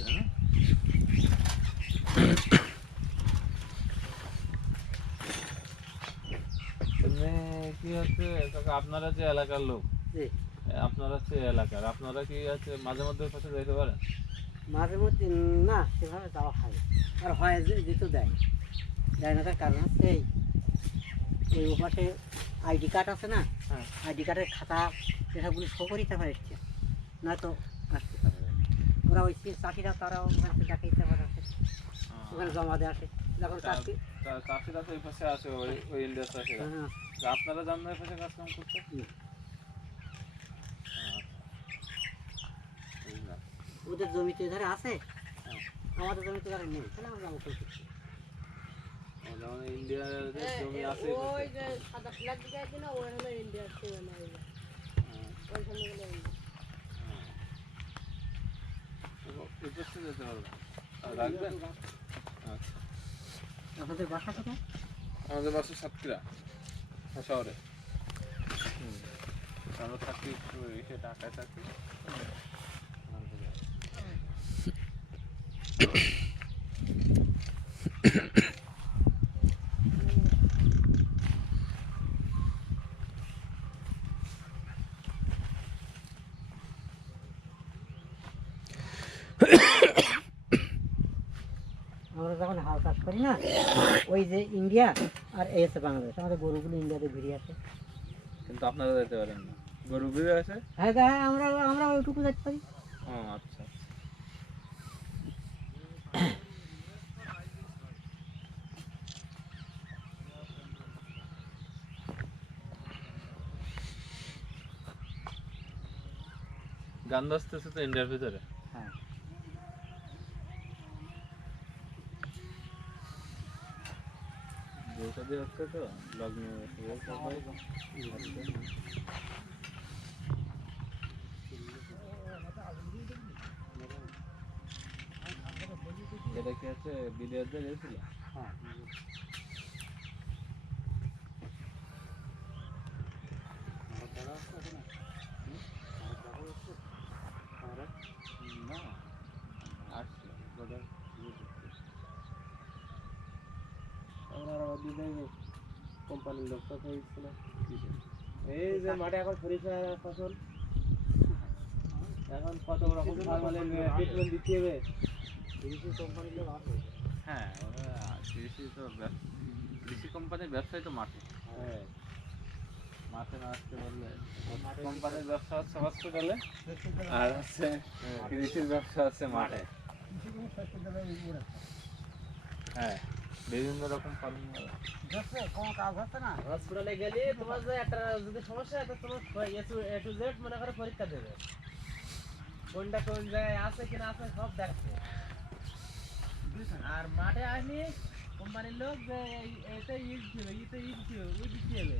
গেছে না? এমনি কি হচ্ছে কাকা, আপনারা যে এলাকার লোক, আপনারা যে এলাকার, আপনারা কি আছে মাঝে মধ্যে ওই পাশে যাইতে পারেন? মাঝে মধ্যে না সেভাবে যাওয়া হয় না। আর হয় যে যেতে দেয় না, তার কারণ হচ্ছে এই ওপাশে আইডি কার্ড আছে না, হ্যাঁ। আইডি কার্ডের খাতা এসবগুলো শো করি তারপর এসছে, না তো আসতে পারে না। ওরা ওই চাষিরা তারাও ওখানে দেখাইতে পারে, ওখানে জমা দিয়ে আসে যখন চাষি। চাষিরা তো ওই পাশে আছে, ওই ইন্ডিয়ার চাষিরা। হ্যাঁ, তা আপনারা যান না ওই পাশে কাজ কাম করতে? বুঝলাম। ওদের জমিতে ধরে আছে, হ্যাঁ। আমাদের জমিতে ধরে নেই, তাহলে আমরা যাবো করতে। যেমন ইন্ডিয়ার যে জমি আছে ওই যে সাদা ফ্ল্যাগ দিকে আছে না, ওই হলো ইন্ডিয়ার সীমানা এরিয়া। ওইখানে গেলে ইন্ডিয়া। এই পাশে যেতে পারবেন? রাখবেন? আচ্ছা। আপনাদের বাসা কোথায়? আমাদের বাসা সাতক্ষীরা শহরে। আমরা থাকি একটু এসে ঢাকায় থাকি। আমরা যখন হাল চাষ করি না, ওই যে ইন্ডিয়া আর এই হচ্ছে বাংলাদেশ, আমাদের গরুগুলো ইন্ডিয়াতে ঘুরে আসে। কিন্তু আপনারা যেতে পারেন না, গরু ঘুরে আছে। হ্যাঁ হ্যাঁ, আমরা আমরা ওইটুকু যেতে পারি। ও আচ্ছা। গান বাজতেছে তো ইন্ডিয়ার ভিতরে। হ্যাঁ, বউটা দিয়ে হচ্ছে তো লগ্ন এটা কি আছে বিদেশে গেছিল? হ্যাঁ। না আসছিল বোধহয়। কোম্পানির লোকটা হয়েছিল এই যে মাঠে এখন সরিষা ফসল, এখন কত রকম ফরমালিন ট্রিটমেন্ট দিতে হবে। কোম্পানির লোক আছে। হ্যাঁ, ওরা কৃষি কোম্পানির ব্যবসায় তো মাঠে। হ্যাঁ, মাঠে না আসতে পারলে কোম্পানির ব্যবসা হচ্ছে হসপিটালে, আর হচ্ছে কৃষির ব্যবসা হচ্ছে মাঠে। হ্যাঁ, বিভিন্ন রকম ফলন কোনো কাজ হচ্ছে না। হসপিটালে গেলে তোমার যে একটা যদি সমস্যা হয় তো তোমার এ টু জেড মনে করে পরীক্ষা দেবে, কোনটা কোন জায়গায় আছে কিনা আছে সব দেখছে। আর মাঠে আসলে কোম্পানির লোক যে এতে ইউজ ছিল, ইতে ইউজ ছিল, ওই দিতে হবে।